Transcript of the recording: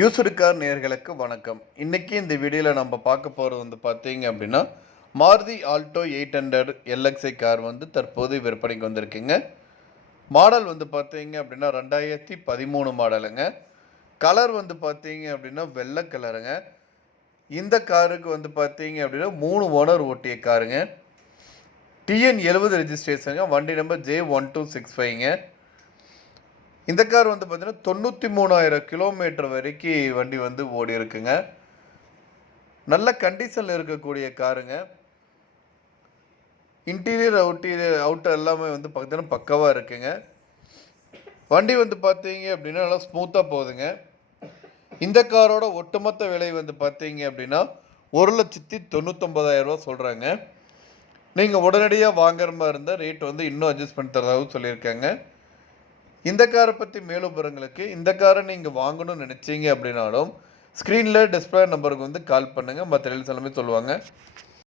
Used car வணக்கம். இன்னைக்கு இந்த வீடியோவில் நம்ம பார்க்க போகிறது வந்து பார்த்தீங்க அப்படின்னா Maruti Alto eight hundred LXI car வந்து தற்போது விற்பனைக்கு வந்திருக்குங்க. மாடல் வந்து பார்த்தீங்க அப்படின்னா ரெண்டாயிரத்தி பதிமூணு மாடலுங்க. கலர் வந்து பார்த்தீங்க அப்படின்னா வெள்ளை கலருங்க. இந்த காருக்கு வந்து பார்த்தீங்க அப்படின்னா மூணு ஓனர் ஓட்டிய காருங்க. டிஎன் எழுபது ரெஜிஸ்ட்ரேஷனுங்க வண்டி number J one two six ஃபைவ்ங்க இந்த கார் வந்து பார்த்தீங்கன்னா தொண்ணூற்றி மூணாயிரம் கிலோமீட்டர் வரைக்கும் வண்டி வந்து ஓடி இருக்குங்க நல்ல கண்டிஷனில் இருக்கக்கூடிய காருங்க. இன்டீரியர் அவுட்டீரியர் அவுட்டர் எல்லாமே வந்து பார்த்தீங்கன்னா பக்கவாக இருக்குங்க. வண்டி வந்து பார்த்தீங்க அப்படின்னா நல்லா ஸ்மூத்தாக போகுதுங்க. இந்த காரோட ஒட்டுமொத்த விலை வந்து பார்த்தீங்க அப்படின்னா ஒரு லட்சத்தி தொண்ணூத்தொம்பதாயிரம் ரூபா சொல்கிறாங்க நீங்கள் உடனடியாக வாங்குற மாதிரி இருந்தால் ரேட் வந்து இன்னும் அட்ஜஸ்ட் பண்ணி தரதாகவும் சொல்லியிருக்காங்க. இந்த காரை பற்றி மேலும் விவரங்களுக்கு இந்த காரை நீங்கள் வாங்கணும்னு நினச்சிங்க அப்படின்னாலும் ஸ்க்ரீனில் டிஸ்பிளே நம்பருக்கு வந்து கால் பண்ணுங்கள் மற்ற எல்லாமே சொல்லுவாங்க.